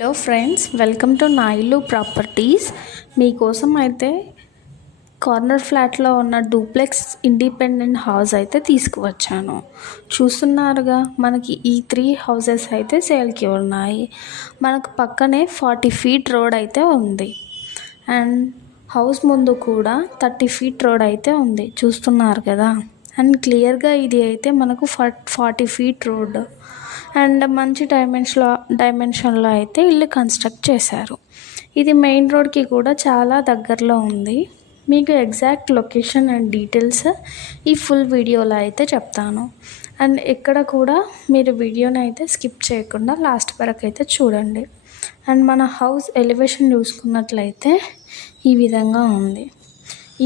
Hello friends, welcome to నా ఇల్లు properties. మీకోసం అయితే కార్నర్ ఫ్లాట్లో ఉన్న డూప్లెక్స్ ఇండిపెండెంట్ హౌస్ అయితే తీసుకువచ్చాను. చూస్తున్నారుగా, మనకి ఈ 3 హౌసెస్ అయితే సేల్కి ఉన్నాయి. మనకు పక్కనే 40 ఫీట్ రోడ్ అయితే ఉంది. అండ్ హౌస్ ముందు కూడా 30 ఫీట్ రోడ్ అయితే ఉంది. చూస్తున్నారు కదా. అండ్ క్లియర్గా ఇది అయితే మనకు 40 ఫీట్ రోడ్ అండ్ మంచి డైమెన్షన్లో అయితే ఇల్లు కన్స్ట్రక్ట్ చేశారు. ఇది మెయిన్ రోడ్కి కూడా చాలా దగ్గరలో ఉంది. మీకు ఎగ్జాక్ట్ లొకేషన్ అండ్ డీటెయిల్స్ ఈ ఫుల్ వీడియోలో అయితే చెప్తాను. అండ్ ఎక్కడ కూడా మీరు వీడియోని అయితే స్కిప్ చేయకుండా లాస్ట్ వరకు అయితే చూడండి. అండ్ మన హౌస్ ఎలివేషన్ చూసుకున్నట్లయితే ఈ విధంగా ఉంది.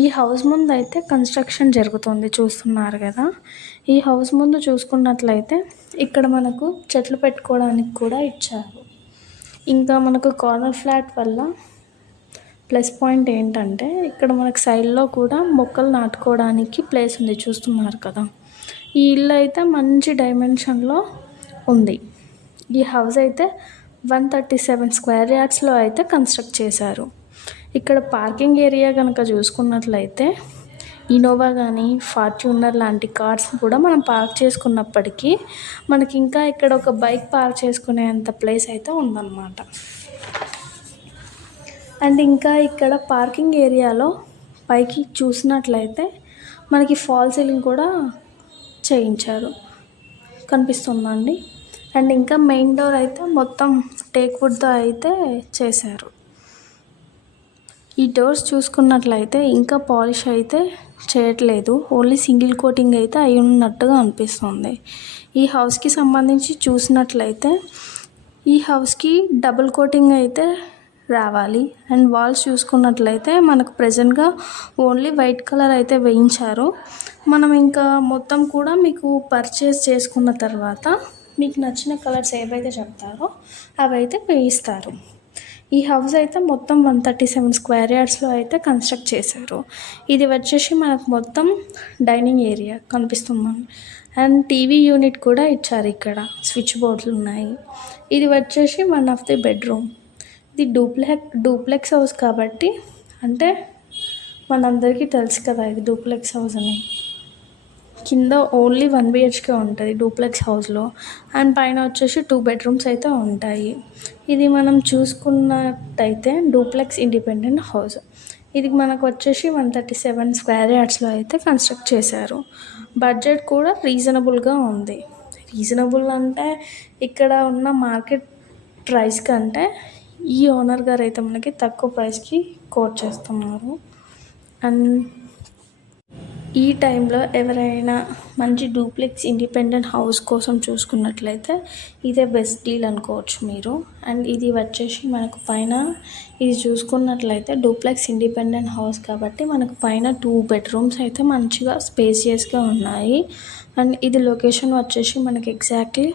ఈ హౌస్ ముందు అయితే కన్స్ట్రక్షన్ జరుగుతుంది. చూస్తున్నారు కదా. ఈ హౌస్ ముందు చూసుకున్నట్లయితే ఇక్కడ మనకు చెట్లు పెట్టుకోవడానికి కూడా ఇచ్చారు. ఇంకా మనకు కార్నర్ ఫ్లాట్ వల్ల ప్లస్ పాయింట్ ఏంటంటే ఇక్కడ మనకు సైడ్లో కూడా మొక్కలు నాటుకోవడానికి ప్లేస్ ఉంది. చూస్తున్నారు కదా. ఈ ఇల్లు అయితే మంచి డైమెన్షన్లో ఉంది. ఈ హౌస్ అయితే 137 స్క్వేర్ యార్డ్స్లో అయితే కన్స్ట్రక్ట్ చేశారు. ఇక్కడ పార్కింగ్ ఏరియా కనుక చూసుకున్నట్లయితే ఇనోవా కానీ ఫార్చ్యూనర్ లాంటి కార్స్ కూడా మనం పార్క్ చేసుకున్నప్పటికీ మనకి ఇంకా ఇక్కడ ఒక బైక్ పార్క్ చేసుకునేంత ప్లేస్ అయితే ఉందన్నమాట. అండ్ ఇంకా ఇక్కడ పార్కింగ్ ఏరియాలో పైకి చూసినట్లయితే మనకి ఫాల్ సీలింగ్ కూడా చేయించారు, కనిపిస్తుందండి. అండ్ ఇంకా మెయిన్ డోర్ అయితే మొత్తం టేక్ వుడ్తో అయితే చేశారు. ఈ డోర్స్ చూసుకున్నట్లయితే ఇంకా పాలిష్ అయితే చేయట్లేదు, ఓన్లీ సింగిల్ కోటింగ్ అయితే అయి ఉన్నట్టుగా అనిపిస్తుంది. ఈ హౌస్కి సంబంధించి చూసినట్లయితే ఈ హౌస్కి డబుల్ కోటింగ్ అయితే రావాలి. అండ్ వాల్స్ చూసుకున్నట్లయితే మనకు ప్రజెంట్గా ఓన్లీ వైట్ కలర్ అయితే వేయించారు. మనం ఇంకా మొత్తం కూడా మీకు పర్చేస్ చేసుకున్న తర్వాత మీకు నచ్చిన కలర్స్ ఏవైతే చెప్తారో అవి అయితే వేయిస్తారు. ఈ హౌస్ అయితే మొత్తం 137 స్క్వేర్ యార్డ్స్లో అయితే కన్స్ట్రక్ట్ చేశారు. ఇది వచ్చేసి మనకు మొత్తం డైనింగ్ ఏరియా కనిపిస్తుంది. అండ్ టీవీ యూనిట్ కూడా ఇచ్చారు. ఇక్కడ స్విచ్ బోర్డులు ఉన్నాయి. ఇది వచ్చేసి వన్ ఆఫ్ ది బెడ్రూమ్. ఇది డూప్లెక్స్ హౌస్ కాబట్టి, అంటే మనందరికీ తెలుసు కదా ఇది డూప్లెక్స్ హౌస్ అని. కింద ఓన్లీ 1 BHK ఉంటుంది డూప్లెక్స్ హౌస్లో. అండ్ పైన వచ్చేసి 2 బెడ్రూమ్స్ అయితే ఉంటాయి. ఇది మనం చూసుకున్నట్టయితే డూప్లెక్స్ ఇండిపెండెంట్ హౌస్. ఇది మనకు వచ్చేసి 137 స్క్వేర్ యార్డ్స్లో అయితే కన్స్ట్రక్ట్ చేశారు. బడ్జెట్ కూడా రీజనబుల్గా ఉంది. రీజనబుల్ అంటే ఇక్కడ ఉన్న మార్కెట్ ప్రైస్ కంటే ఈ ఓనర్ గారు అయితే మనకి తక్కువ ప్రైస్కి కోట్ చేస్తున్నారు. అండ్ ఈ టైంలో ఎవరైనా మంచి డూప్లెక్స్ ఇండిపెండెంట్ హౌస్ కోసం చూసుకున్నట్లయితే ఇదే బెస్ట్ డీల్ అనుకోవచ్చు మీరు. అండ్ ఇది వచ్చేసి మనకు పైన ఇది చూసుకున్నట్లయితే డూప్లెక్స్ ఇండిపెండెంట్ హౌస్ కాబట్టి మనకు పైన 2 బెడ్రూమ్స్ అయితే మంచిగా స్పేసియస్గా ఉన్నాయి. అండ్ ఇది లొకేషన్ వచ్చేసి మనకి ఎగ్జాక్ట్లీ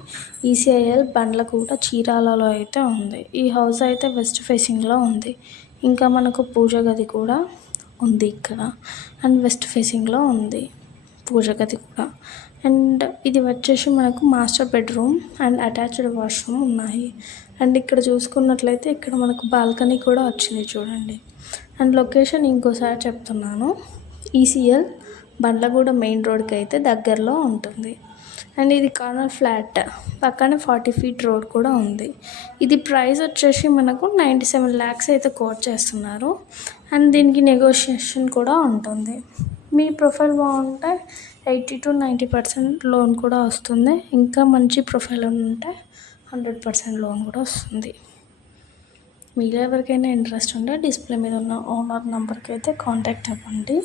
ECIL బండ్లగూడ చీరాలలో అయితే ఉంది. ఈ హౌస్ అయితే వెస్ట్ ఫేసింగ్లో ఉంది. ఇంకా మనకు పూజ గది కూడా ఉంది ఇక్కడ. అండ్ వెస్ట్ ఫేసింగ్లో ఉంది పూజ గది కూడా. అండ్ ఇది వచ్చేసి మనకు master bedroom and attached washroom ఉన్నాయి. అండ్ ఇక్కడ చూసుకున్నట్లయితే ఇక్కడ మనకు బాల్కనీ కూడా వచ్చింది చూడండి. అండ్ లొకేషన్ ఇంకోసారి చెప్తున్నాను, ECL బండ్లగూడ మెయిన్ రోడ్కి అయితే దగ్గరలో ఉంటుంది. అండ్ ఇది కార్నర్ ఫ్లాట్, పక్కనే 40 ఫీట్ రోడ్ కూడా ఉంది. ఇది ప్రైస్ వచ్చేసి మనకు 97 lakhs అయితే కోట్ చేస్తున్నారు. అండ్ దీనికి నెగోషియేషన్ కూడా ఉంటుంది. మీ ప్రొఫైల్ బాగుంటే 80 to 90% లోన్ కూడా వస్తుంది. ఇంకా మంచి ప్రొఫైల్ ఉంటే 100% లోన్ కూడా వస్తుంది. మీలో ఎవరికైనా ఇంట్రెస్ట్ ఉంటే డిస్ప్లే మీద ఉన్న ఓనర్ నెంబర్కి అయితే కాంటాక్ట్ అవ్వండి.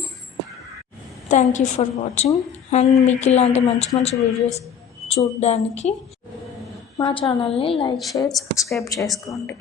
Thank you for watching. And మీకు ఇలాంటి మంచి మంచి వీడియోస్ చూడడానికి మా ఛానల్ని లైక్, షేర్, సబ్స్క్రైబ్ చేసుకోండి.